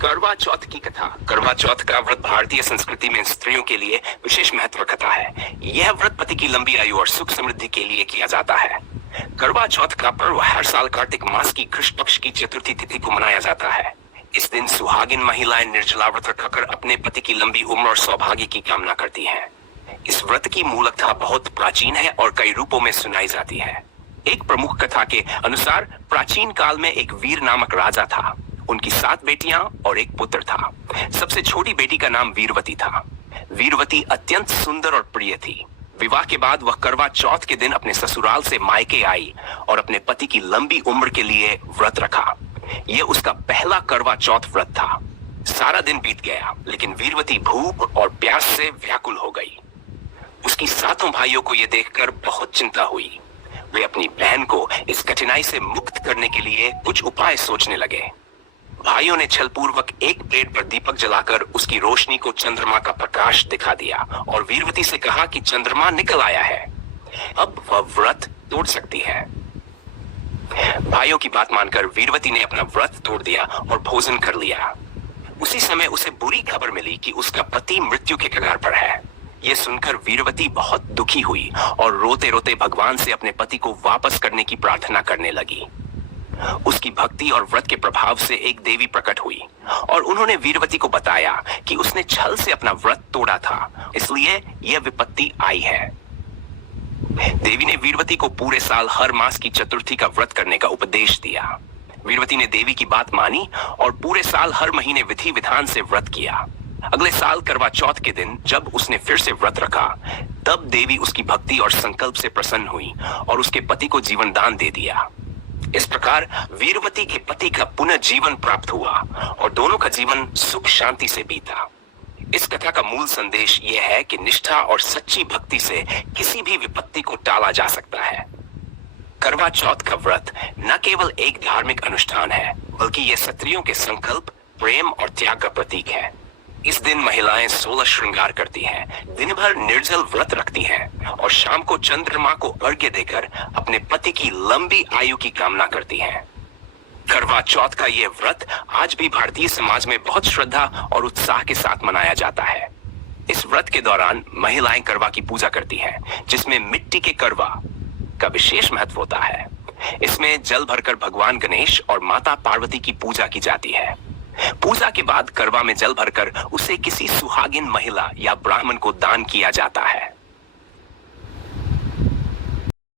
करवा चौथ की कथा। करवा चौथ का व्रत भारतीय संस्कृति में स्त्रियों के लिए विशेष महत्व रखता है। यह व्रत पति की लंबी आयु और सुख समृद्धि के लिए किया जाता है। करवा चौथ का पर्व हर साल कार्तिक मास की कृष्ण पक्ष की चतुर्थी तिथि को मनाया जाता है। इस दिन सुहागिन महिलाएं निर्जला व्रत रखकर अपने पति की लंबी उम्र और सौभाग्य की कामना करती हैं। इस व्रत की मूल कथा बहुत प्राचीन है और कई रूपों में सुनाई जाती है। एक प्रमुख कथा के अनुसार प्राचीन काल में एक वीर नामक राजा था। उनकी 7 बेटियां और एक पुत्र था। सबसे छोटी बेटी का नाम वीरवती था। वीरवती अत्यंत सुंदर और प्रिय थी। विवाह के बाद वह करवा चौथ के दिन अपने ससुराल से मायके आई और अपने पति की लंबी उम्र के लिए व्रत रखा। यह उसका पहला करवा चौथ व्रत था। सारा दिन बीत गया, लेकिन वीरवती भूख और प्यास से व्याकुल हो गई। उसकी 7 भाइयों को यह देखकर बहुत चिंता हुई। वे अपनी बहन को इस कठिनाई से मुक्त करने के लिए कुछ उपाय सोचने लगे। भाइयों ने छलपूर्वक एक प्लेट पर दीपक जलाकर उसकी रोशनी को चंद्रमा का प्रकाश दिखा दिया और वीरवती से कहा कि चंद्रमा निकल आया है, अब वह व्रत तोड़ सकती है। भाइयों की बात मानकर वीरवती ने अपना व्रत तोड़ दिया और भोजन कर लिया। उसी समय उसे बुरी खबर मिली कि उसका पति मृत्यु के कगार पर है। यह सुनकर वीरवती बहुत दुखी हुई और रोते रोते भगवान से अपने पति को वापस करने की प्रार्थना करने लगी। उसकी भक्ति और व्रत के प्रभाव से एक देवी प्रकट हुई और उन्होंने वीरवती को बताया कि उसने छल से अपना व्रत तोड़ा था, इसलिए यह विपत्ति आई है। देवी ने वीरवती को पूरे साल हर मास की चतुर्थी का व्रत करने का उपदेश दिया। वीरवती ने देवी की बात मानी और पूरे साल हर महीने विधि विधान से व्रत किया। अगले साल करवा चौथ के दिन जब उसने फिर से व्रत रखा, तब देवी उसकी भक्ति और संकल्प से प्रसन्न हुई और उसके पति को जीवन दान दे दिया। इस प्रकार वीरवती के पति का पुनः जीवन प्राप्त हुआ और दोनों का जीवन सुख शांति से बीता। इस कथा का मूल संदेश यह है कि निष्ठा और सच्ची भक्ति से किसी भी विपत्ति को टाला जा सकता है। करवा चौथ का व्रत न केवल एक धार्मिक अनुष्ठान है, बल्कि यह स्त्रियों के संकल्प, प्रेम और त्याग का प्रतीक है। इस दिन महिलाएं 16 श्रृंगार करती हैं, दिन भर निर्जल व्रत रखती हैं और शाम को चंद्रमा को अर्घ्य देकर अपने पति की लंबी आयु की कामना करती हैं। करवा चौथ का यह व्रत आज भी भारतीय समाज में बहुत श्रद्धा और उत्साह के साथ मनाया जाता है। इस व्रत के दौरान महिलाएं करवा की पूजा करती हैं, जिसमें मिट्टी के करवा का विशेष महत्व होता है। इसमें जल भरकर भगवान गणेश और माता पार्वती की पूजा की जाती है। पूजा के बाद करवा में जल भरकर उसे किसी सुहागिन महिला या ब्राह्मण को दान किया जाता है।